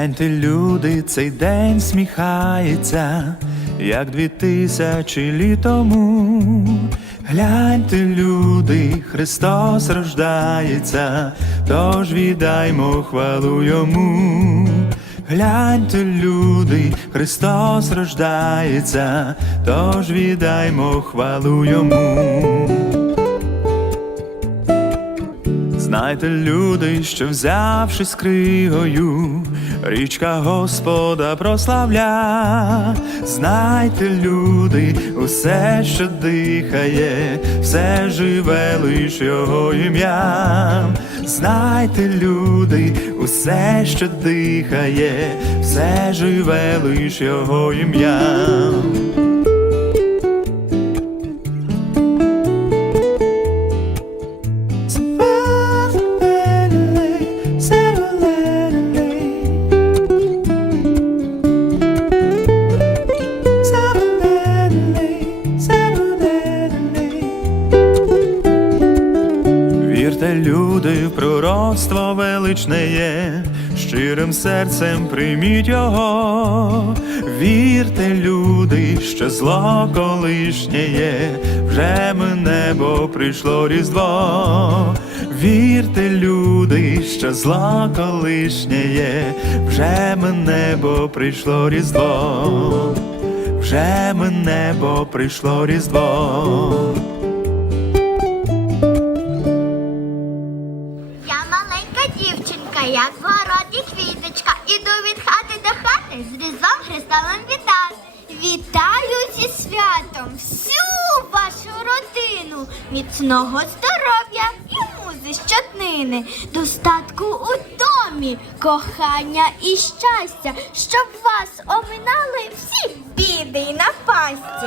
Гляньте, люди, цей день сміхається, як дві тисячі літ тому. Гляньте, люди, Христос рождається, тож віддаймо хвалу йому. Гляньте, люди, Христос рождається, тож віддаймо хвалу йому. Знайте, люди, що взявшись кригою, річка Господа прославля. Знайте, люди, усе, що дихає, все живе лиш його ім'ям. Знайте, люди, усе, що дихає, все живе лиш його ім'ям. Вірте, люди, в пророцтво величне є, щирим серцем прийміть його. Вірте, люди, що зло колишнє є, вже мене, бо прийшло різдво. Вірте, люди, що зло колишнє є, вже мене, бо прийшло різдво. Вже мене, бо прийшло різдво. Як в городі квіточка. Іду від хати до хати з Різдвом Христовим вітати. Вітаю зі святом всю вашу родину, міцного здоров'я і музи щоднини, достатку у домі, кохання і щастя, щоб вас оминали всі біди й напасті.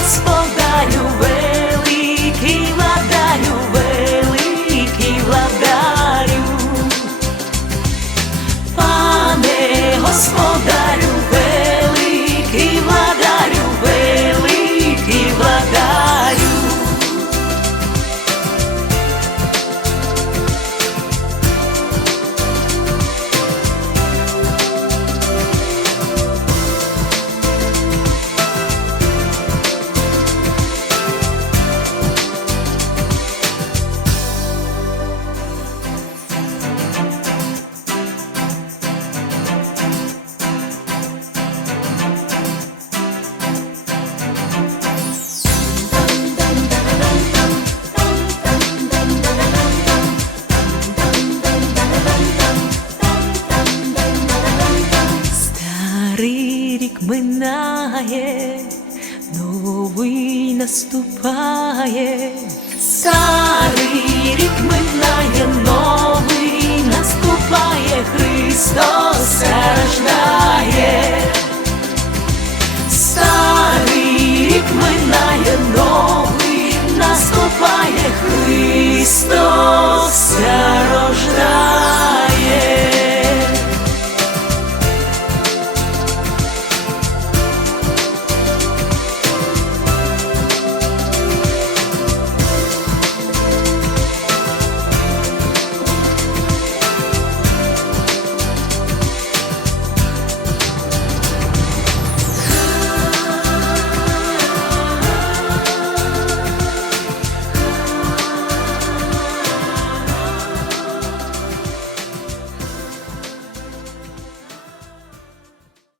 asfalt минає, новий наступає. Старий рік минає,